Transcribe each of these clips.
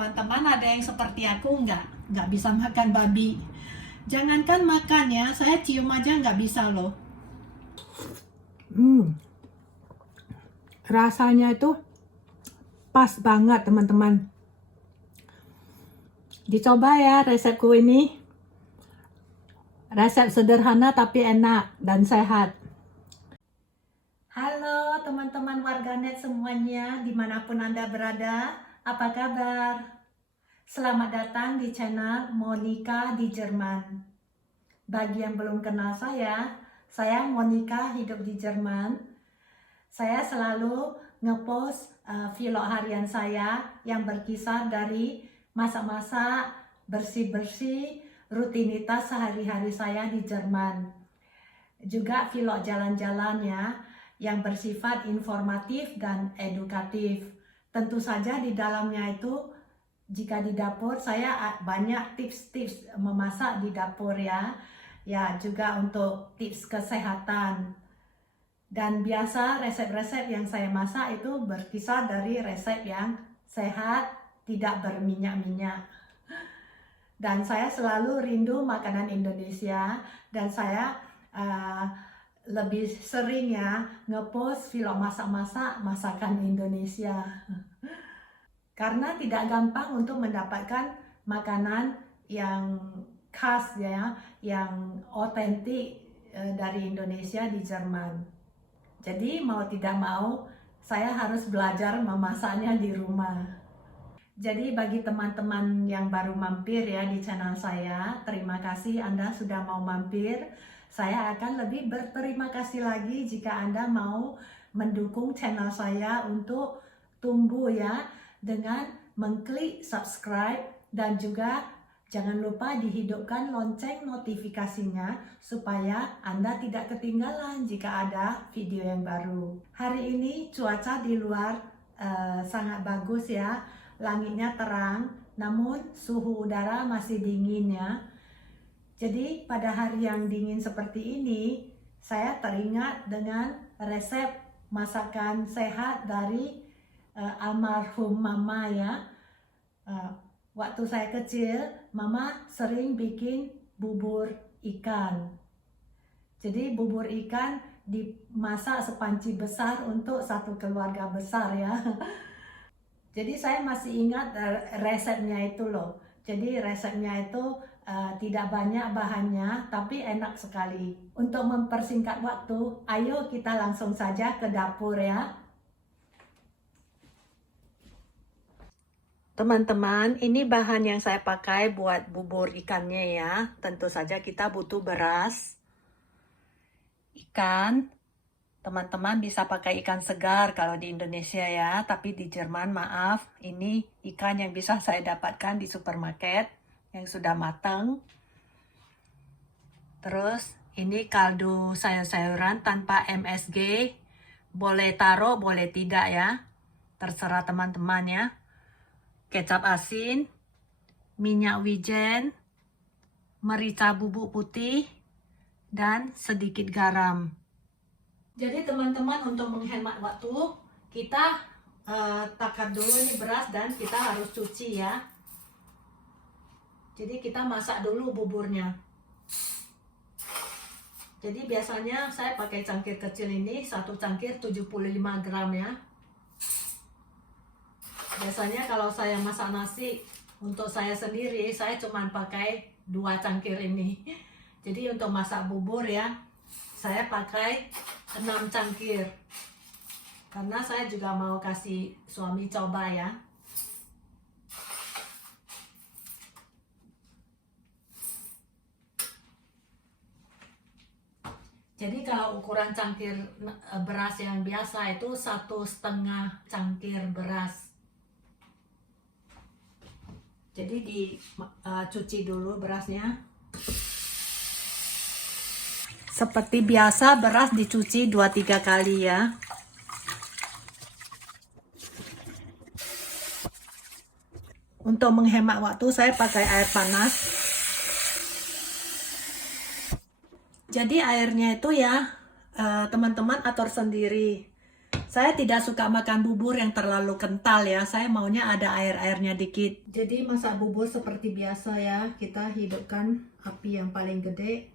teman-teman ada yang seperti aku nggak bisa makan babi. Jangankan makan ya, saya cium aja nggak bisa loh. Rasanya itu pas banget teman-teman. Dicoba ya resepku ini. Resep sederhana tapi enak dan sehat. Halo teman-teman warganet semuanya, dimanapun Anda berada, apa kabar? Selamat datang di channel Monica di Jerman. Bagi yang belum kenal saya Monica, hidup di Jerman. Saya selalu ngepost vlog harian saya yang berkisar dari masa-masa bersih-bersih, rutinitas sehari-hari saya di Jerman. Juga vlog jalan-jalan ya, yang bersifat informatif dan edukatif. Tentu saja di dalamnya itu, jika di dapur saya banyak tips-tips memasak di dapur ya. Ya, juga untuk tips kesehatan. Dan biasa resep-resep yang saya masak itu berkisar dari resep yang sehat, tidak berminyak-minyak. Dan saya selalu rindu makanan Indonesia, dan saya lebih sering ya ngepost vlog masak-masak masakan Indonesia. Karena tidak gampang untuk mendapatkan makanan yang khas ya, yang otentik dari Indonesia di Jerman. Jadi mau tidak mau saya harus belajar memasaknya di rumah. Jadi bagi teman-teman yang baru mampir ya di channel saya, terima kasih Anda sudah mau mampir. Saya akan lebih berterima kasih lagi jika Anda mau mendukung channel saya untuk tumbuh ya, dengan mengklik subscribe, dan juga jangan lupa dihidupkan lonceng notifikasinya supaya Anda tidak ketinggalan jika ada video yang baru. Hari ini cuaca di luar sangat bagus ya. Langitnya terang, namun suhu udara masih dingin ya. Jadi pada hari yang dingin seperti ini, saya teringat dengan resep masakan sehat dari almarhum mama ya. Waktu saya kecil, mama sering bikin bubur ikan. Jadi bubur ikan dimasak sepanci besar untuk satu keluarga besar ya. Jadi saya masih ingat resepnya itu loh. Jadi resepnya itu tidak banyak bahannya, tapi enak sekali. Untuk mempersingkat waktu, ayo kita langsung saja ke dapur ya. Teman-teman, ini bahan yang saya pakai buat bubur ikannya ya. Tentu saja kita butuh beras, ikan. Teman-teman bisa pakai ikan segar kalau di Indonesia ya, tapi di Jerman maaf, ini ikan yang bisa saya dapatkan di supermarket yang sudah matang. Terus ini kaldu sayur-sayuran tanpa MSG, boleh taruh boleh tidak ya, terserah teman-teman ya. Kecap asin, minyak wijen, merica bubuk putih, dan sedikit garam. Jadi teman-teman, untuk menghemat waktu, kita takar dulu ini beras dan kita harus cuci ya. Jadi kita masak dulu buburnya. Jadi biasanya saya pakai cangkir kecil ini, satu cangkir 75 gram ya. Biasanya kalau saya masak nasi untuk saya sendiri, saya cuma pakai 2 cangkir ini. Jadi untuk masak bubur ya, saya pakai 6 cangkir. Karena saya juga mau kasih suami coba ya. Jadi kalau ukuran cangkir beras yang biasa itu 1,5 cangkir beras. Jadi dicuci dulu berasnya. Seperti biasa beras dicuci 2-3 kali ya. Untuk menghemat waktu saya pakai air panas. Jadi airnya itu ya teman-teman atur sendiri. Saya tidak suka makan bubur yang terlalu kental ya. Saya maunya ada air-airnya dikit. Jadi masak bubur seperti biasa ya. Kita hidupkan api yang paling gede.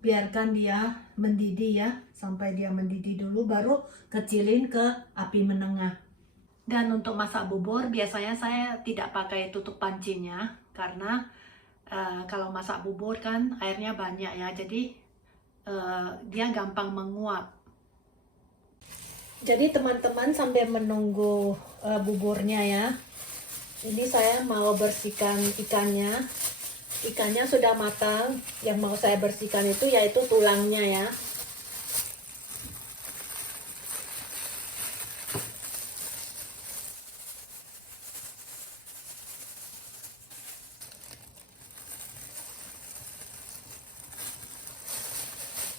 Biarkan dia mendidih ya. Sampai dia mendidih dulu baru kecilin ke api menengah. Dan untuk masak bubur biasanya saya tidak pakai tutup pancinya. Karena kalau masak bubur kan airnya banyak ya. Jadi dia gampang menguap. Jadi teman-teman sambil menunggu buburnya ya, ini saya mau bersihkan ikannya. Ikannya sudah matang, yang mau saya bersihkan itu yaitu tulangnya ya.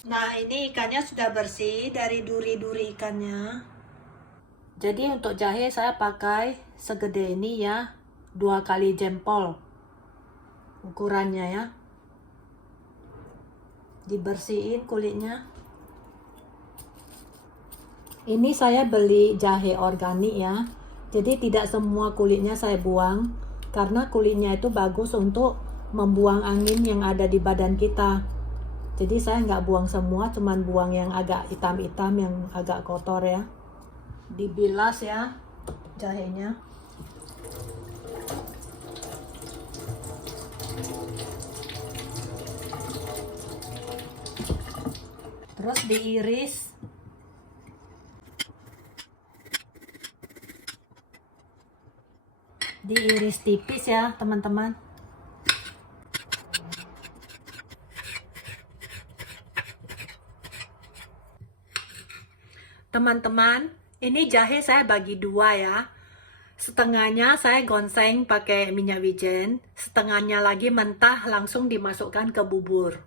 Nah, ini ikannya sudah bersih dari duri-duri ikannya. Jadi untuk jahe saya pakai segede ini ya, 2 kali jempol ukurannya ya. Dibersihin kulitnya. Ini saya beli jahe organik ya. Jadi tidak semua kulitnya saya buang, karena kulitnya itu bagus untuk membuang angin yang ada di badan kita. Jadi saya nggak buang semua, cuman buang yang agak hitam-hitam, yang agak kotor ya. Dibilas ya jahenya. Terus diiris. Diiris tipis ya teman-teman. Teman-teman, ini jahe saya bagi 2 ya. Setengahnya saya gonseng pakai minyak wijen, setengahnya lagi mentah langsung dimasukkan ke bubur.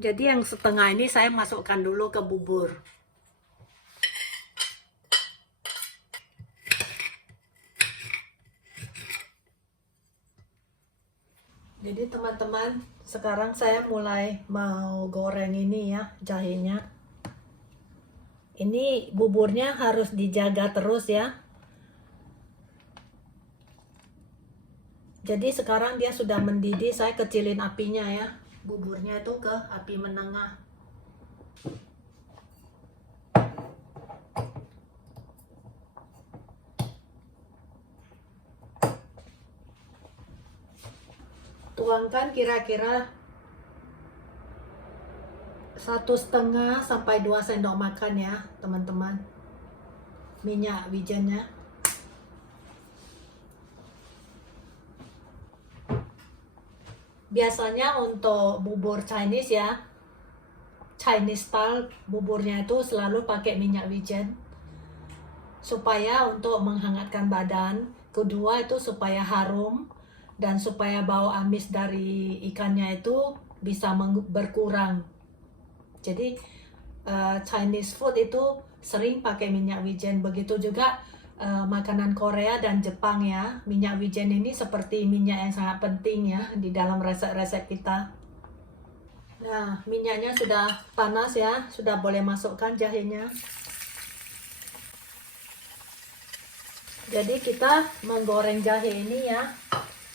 Jadi yang setengah ini saya masukkan dulu ke bubur. Jadi teman-teman, sekarang saya mulai mau goreng ini ya, jahenya. Ini buburnya harus dijaga terus ya. Jadi sekarang dia sudah mendidih, saya kecilin apinya ya. Buburnya itu ke api menengah. Tuangkan kira-kira 1,5 sampai 2 sendok makan ya teman-teman, minyak wijennya. Biasanya untuk bubur Chinese ya, Chinese style buburnya itu selalu pakai minyak wijen, supaya untuk menghangatkan badan. Kedua itu supaya harum, dan supaya bau amis dari ikannya itu bisa berkurang. Jadi Chinese food itu sering pakai minyak wijen. Begitu juga makanan Korea dan Jepang ya. Minyak wijen ini seperti minyak yang sangat penting ya di dalam resep-resep kita. Nah, minyaknya sudah panas ya, sudah boleh masukkan jahenya. Jadi kita menggoreng jahe ini ya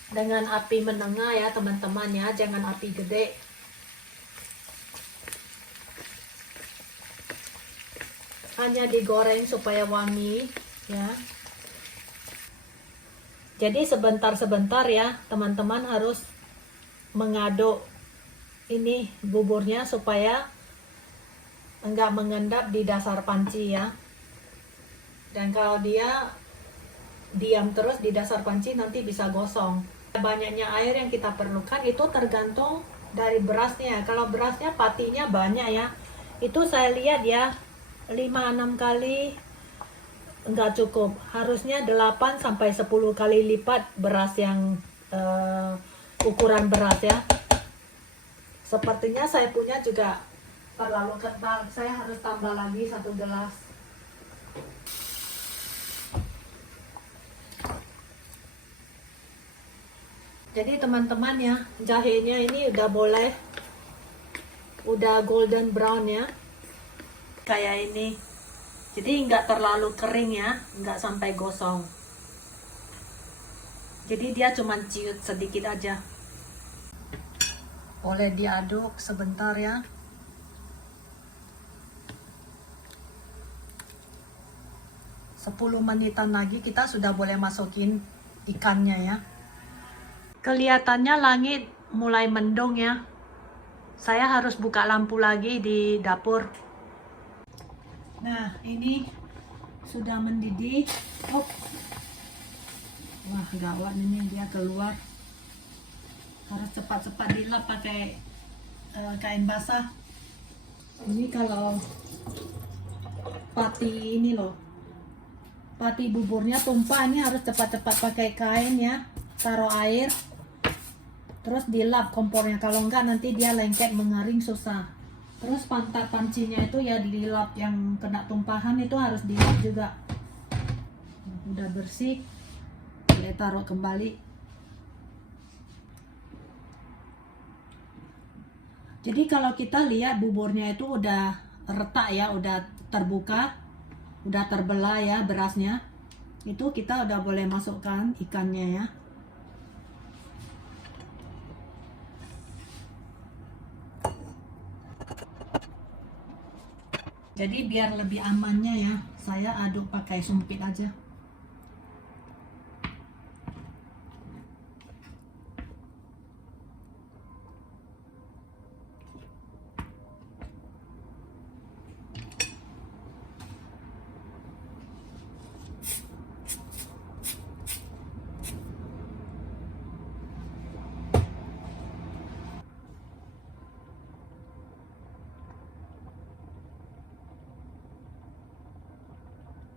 dengan api menengah ya teman-teman ya, jangan api gede. Hanya digoreng supaya wangi ya. Jadi sebentar-sebentar ya teman-teman harus mengaduk ini buburnya supaya enggak mengendap di dasar panci ya. Dan kalau dia diam terus di dasar panci nanti bisa gosong. Banyaknya air yang kita perlukan itu tergantung dari berasnya. Kalau berasnya patinya banyak ya, itu saya lihat ya 5-6 kali enggak cukup. Harusnya 8 sampai 10 kali lipat beras yang ukuran beras ya. Sepertinya saya punya juga terlalu kental. Saya harus tambah lagi 1 gelas. Jadi teman-teman ya, jahenya ini udah boleh udah golden brown ya, kayak ini. Jadi nggak terlalu kering ya, nggak sampai gosong. Jadi dia cuma ciut sedikit aja. Boleh diaduk sebentar ya. Sepuluh menitan lagi kita sudah boleh masukin ikannya ya. Kelihatannya langit mulai mendung ya. Saya harus buka lampu lagi di dapur. Nah, ini sudah mendidih. Oh. Wah, gawat ini dia keluar. Harus cepat-cepat dilap pakai kain basah. Ini kalau pati ini loh. Pati buburnya tumpah, ini harus cepat-cepat pakai kain ya. Taruh air. Terus dilap kompornya, kalau enggak nanti dia lengket mengering susah. Terus pantat pancinya itu ya dilap, yang kena tumpahan itu harus dilap juga. Udah bersih, boleh taruh kembali. Jadi kalau kita lihat buburnya itu udah retak ya, udah terbuka, udah terbelah ya berasnya, itu kita udah boleh masukkan ikannya ya. Jadi biar lebih amannya ya, saya aduk pakai sumpit aja.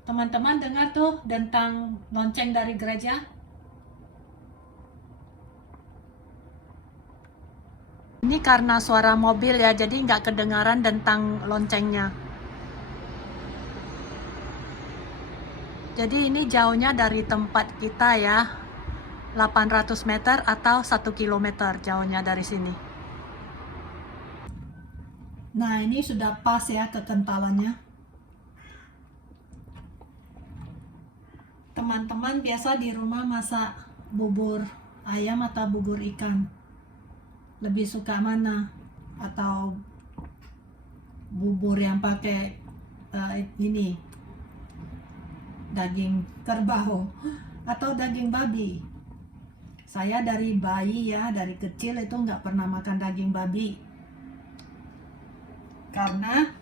Teman-teman dengar tuh tentang lonceng dari gereja? Ini karena suara mobil ya, jadi nggak kedengaran tentang loncengnya. Jadi ini jauhnya dari tempat kita ya, 800 meter atau 1 kilometer jauhnya dari sini. Nah, ini sudah pas ya kekentalannya. Teman-teman biasa di rumah masak bubur ayam atau bubur ikan? Lebih suka mana? Atau bubur yang pakai ini daging kerbau atau daging babi? Saya dari bayi ya, dari kecil itu nggak pernah makan daging babi. Karena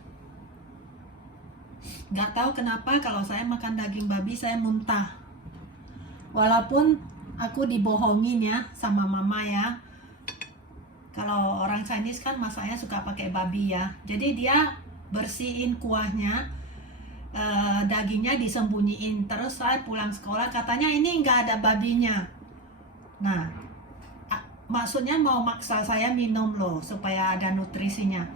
nggak tahu kenapa kalau saya makan daging babi saya muntah. Walaupun aku dibohongin ya sama mama ya. Kalau orang Chinese kan masaknya suka pakai babi ya. Jadi dia bersihin kuahnya, dagingnya disembunyiin. Terus saya pulang sekolah katanya ini nggak ada babinya. Nah, maksudnya mau maksa saya minum loh supaya ada nutrisinya.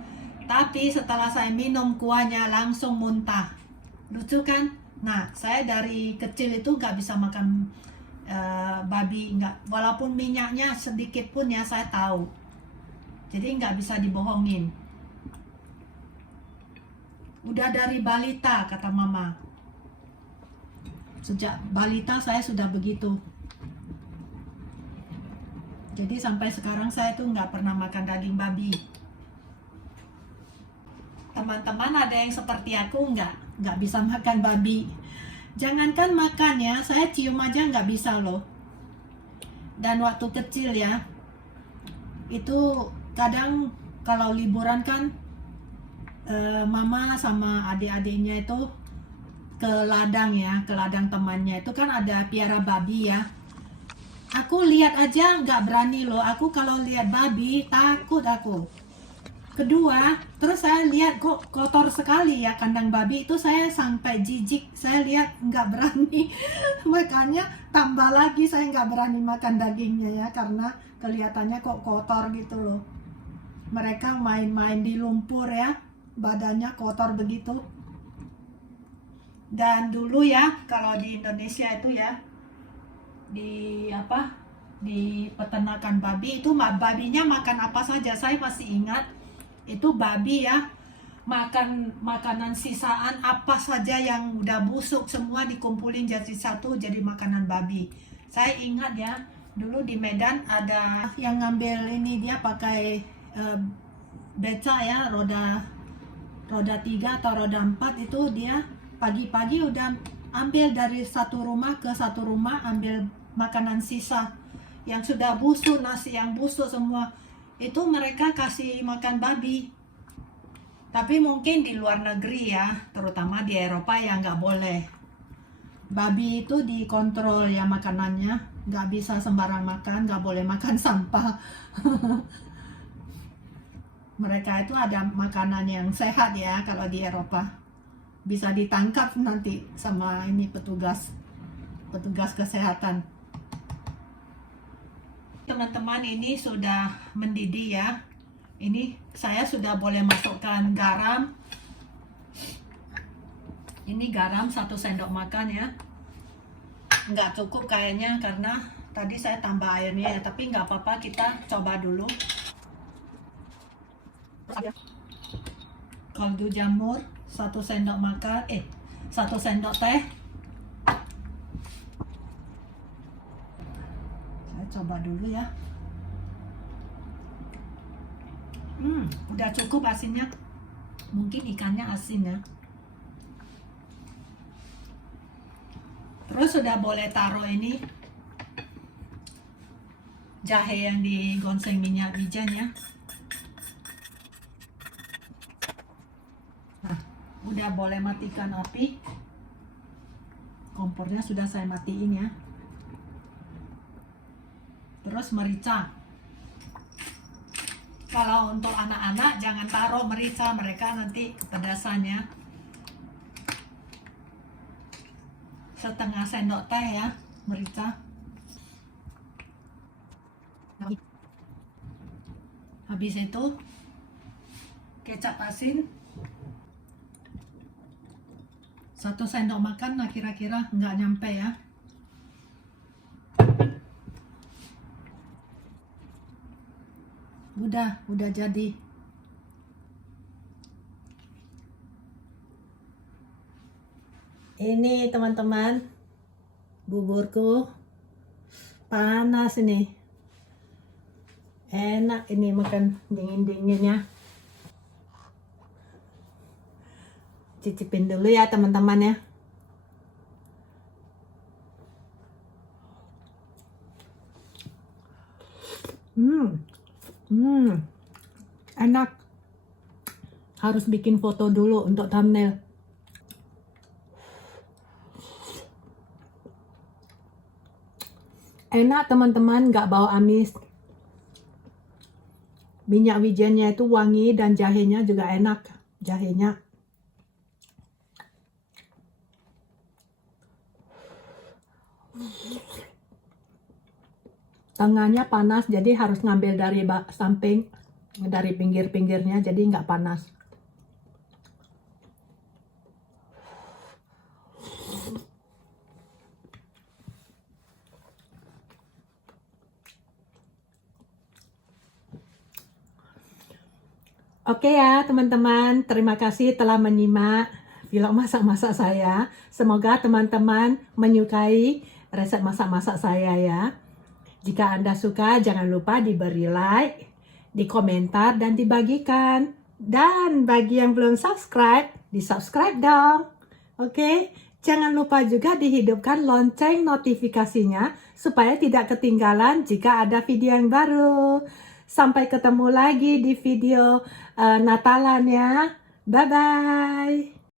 Tapi setelah saya minum kuahnya langsung muntah. Lucu kan? Nah, saya dari kecil itu nggak bisa makan babi, nggak. Walaupun minyaknya sedikit pun ya saya tahu. Jadi nggak bisa dibohongin. Udah dari balita kata mama. Sejak balita saya sudah begitu. Jadi sampai sekarang saya tuh nggak pernah makan daging babi. Teman-teman ada yang seperti aku nggak bisa makan babi. Jangankan makan ya, saya cium aja nggak bisa loh. Dan waktu kecil ya, itu kadang kalau liburan kan mama sama adik-adiknya itu ke ladang ya, ke ladang temannya itu kan ada piara babi ya. Aku lihat aja nggak berani loh. Aku kalau lihat babi takut aku. Kedua, terus saya lihat kok kotor sekali ya kandang babi itu, saya sampai jijik. Saya lihat nggak berani. Makanya tambah lagi saya nggak berani makan dagingnya ya, karena kelihatannya kok kotor gitu loh. Mereka main-main di lumpur ya, badannya kotor begitu. Dan dulu ya kalau di Indonesia itu ya, di peternakan babi itu babinya makan apa saja. Saya masih ingat itu babi ya, makan makanan sisaan apa saja yang udah busuk semua dikumpulin jadi satu jadi makanan babi. Saya ingat ya, dulu di Medan ada yang ngambil ini, dia pakai beca ya, roda 3 atau roda 4 itu, dia pagi-pagi udah ambil dari satu rumah ke satu rumah, ambil makanan sisa yang sudah busuk, nasi yang busuk semua itu mereka kasih makan babi. Tapi mungkin di luar negeri ya, terutama di Eropa ya nggak boleh. Babi itu dikontrol ya makanannya, nggak bisa sembarang makan, nggak boleh makan sampah. Mereka itu ada makanan yang sehat ya kalau di Eropa. Bisa ditangkap nanti sama ini petugas kesehatan. Teman-teman, ini sudah mendidih ya. Ini saya sudah boleh masukkan garam. Ini garam 1 sendok makan ya. Nggak cukup kayaknya karena tadi saya tambah airnya ya, tapi nggak apa-apa, kita coba dulu. Kaldu jamur 1 sendok makan, 1 sendok teh. Saya coba dulu ya. Udah cukup asinnya. Mungkin ikannya asin ya. Terus sudah boleh taruh ini jahe yang digonseng minyak wijen ya. Nah, udah boleh matikan api. Kompornya sudah saya matiin ya. Terus merica. Kalau untuk anak-anak jangan taruh merica, mereka nanti kepedasan ya. Setengah sendok teh ya merica. Habis itu kecap asin 1 sendok makan lah kira-kira, nggak nyampe ya. Udah jadi. Ini teman-teman, buburku panas ini. Enak ini makan dingin-dinginnya. Cicipin dulu ya teman-teman ya. Enak. Harus bikin foto dulu untuk thumbnail. Enak teman-teman, nggak bau amis. Minyak wijennya itu wangi dan jahenya juga enak. Jahenya. Tengahnya panas, jadi harus ngambil dari samping, dari pinggir-pinggirnya, jadi nggak panas. Oke ya teman-teman, terima kasih telah menyimak vlog masak-masak saya. Semoga teman-teman menyukai resep masak-masak saya ya. Jika Anda suka, jangan lupa diberi like, di komentar, dan dibagikan. Dan bagi yang belum subscribe, di-subscribe dong. Oke? Jangan lupa juga dihidupkan lonceng notifikasinya supaya tidak ketinggalan jika ada video yang baru. Sampai ketemu lagi di video Natalan ya. Bye-bye.